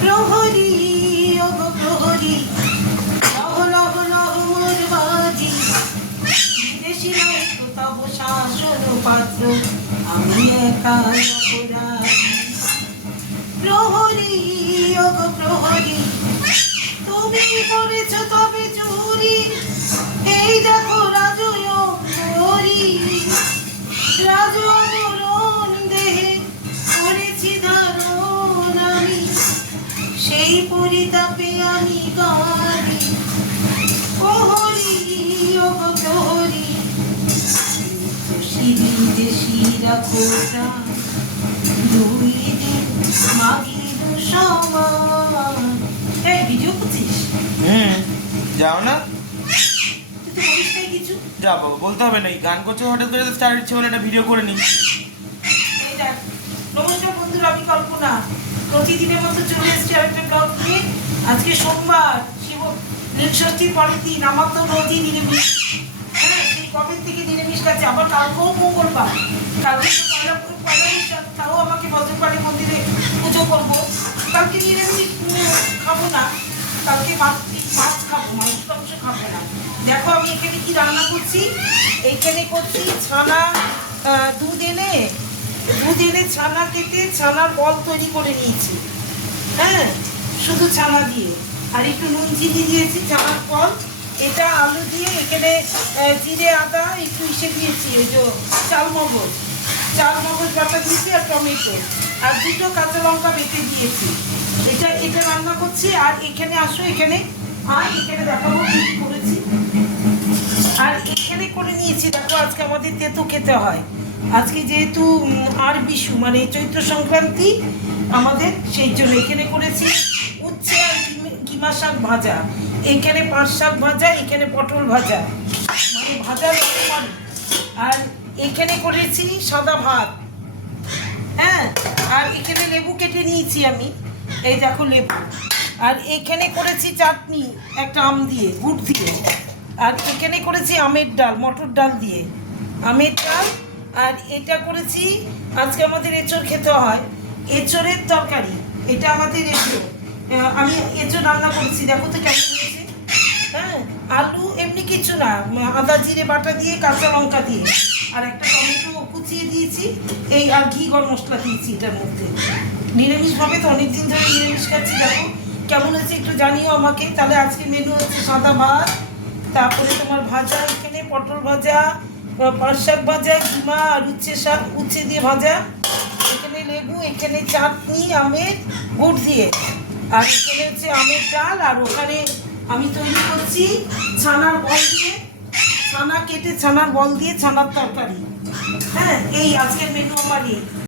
প্রহরী ও গো প্রহরী, লহ লহ লহ মোর বাজি, বিদেশি নয় তো তব শাসন পাত্র, আমি একা অপরাধী। প্রহরী ও গো প্রহরী, তুমি করেছ তবে চুরি, এই দেখো রাজু অমরি, রাজু অমরণ দেহে করেছি ধারণ আমি, সেই পরিতাপে আমি কাঁদি। প্রহরী ও গো প্রহরী, বিদেশি রাখো প্রাণ, দুই দিন মাগির সমান। এই ভিডিও করছিস? যাও না, তুই তো বলিস নাই কিছু। যাবো বলতে হবে না, গান করছো হঠাৎ করে স্টার্ট ইচ্ছে বলে একটা ভিডিও করে নিই। এই দেখ, নমস্কার বন্ধুরা, আমি কল্পনা প্রতিদিনের মতো চলে এসেছি আরেকটা ব্লগ নিয়ে। আজকে সোমবার, শিব নীলষষ্ঠীর পরের দিন। আমার তো রোজই নিরামিষ। হ্যাঁ, সেই কবে থেকে নিরামিষ খাচ্ছে, আবার কালকেও মঙ্গলবার, কালকে তো পয়লা বৈশাখ, তাও আমাকে বজ্রপাড়ি মন্দিরে পুজো করবো। কালকে নিরামিষ খাবো না, কালকে মাছ খাবো, মাংস খাবো না। দেখো আমি এখানে কি রান্না করছি। এইখানে করছি ছানা, দুধ এনে ছানা কেটে ছানার বল তৈরি করে নিয়েছি। হ্যাঁ, শুধু ছানা দিয়ে, আর একটু নুন চিনি দিয়েছি ছানার বল। এটা আলু দিয়ে, এখানে জিরে আদা একটু ইসে দিয়েছি, ওই যে চাল মগজ বাটা দিয়েছি, আর টমেটো আর দুটো কাঁচা লঙ্কা বেটে দিয়েছি। এটা রান্না করছি। আর এখানে আসো, এখানে দেখাবো কি করেছি। আর এখানে করে নিয়েছি, দেখো আজকে আমাদের তেঁতু খেতে হয়। আজকে যেহেতু আর বিশু মানে চৈত্র সংক্রান্তি আমাদের, সেই জন্য এখানে করেছি উচ্ছে আর কিমা শাক ভাজা, এখানে পাঁচ শাক ভাজা, এখানে পটল ভাজা, মানে ভাজার রকম। আর এখানে করেছি সাদা ভাত। হ্যাঁ, আর এখানে লেবু কেটে নিয়েছি আমি, এই দেখো লেবু। আর এখানে করেছি চাটনি একটা আম দিয়ে, গুড় দিয়ে। আর এখানে করেছি আমের ডাল, মটর ডাল দিয়ে আমের ডাল। আর এটা করেছি, আজকে আমাদের এঁচড় খেতে হয়, এঁচড়ের তরকারি। এটা আমাদের এঁচড়, আমি এঁচড় রান্না করেছি, দেখো তো কেমন হয়েছে। হ্যাঁ, আলু এমনি কিছু না, আদা জিরে বাটা দিয়ে, কাঁচা লঙ্কা দিয়ে, আর একটা টমেটো কুচিয়ে দিয়েছি, এই আর ঘি গরম মশলা দিয়েছি এটার মধ্যে। নিরামিষভাবে তো অনেকদিন ধরে নিরামিষ খাচ্ছি। দেখো কেমন হয়েছে একটু জানিও আমাকে। তাহলে আজকে মেনু হচ্ছে সাদা ভাত, তারপরে তোমার ভাজা, এখানে পটল ভাজা, পাঁচ শাক ভাজা, কিমা আর উচ্ছে দিয়ে ভাজা, এখানে লেবু, এখানে চাটনি আমের গুড় দিয়ে, আর এখানে হচ্ছে আমের ডাল। আর ওখানে আমি তৈরি করছি ছানার বল দিয়ে, ছানা কেটে ছানার বল দিয়ে ছানার তরকারি। হ্যাঁ, এই আজকের মেনু আমার।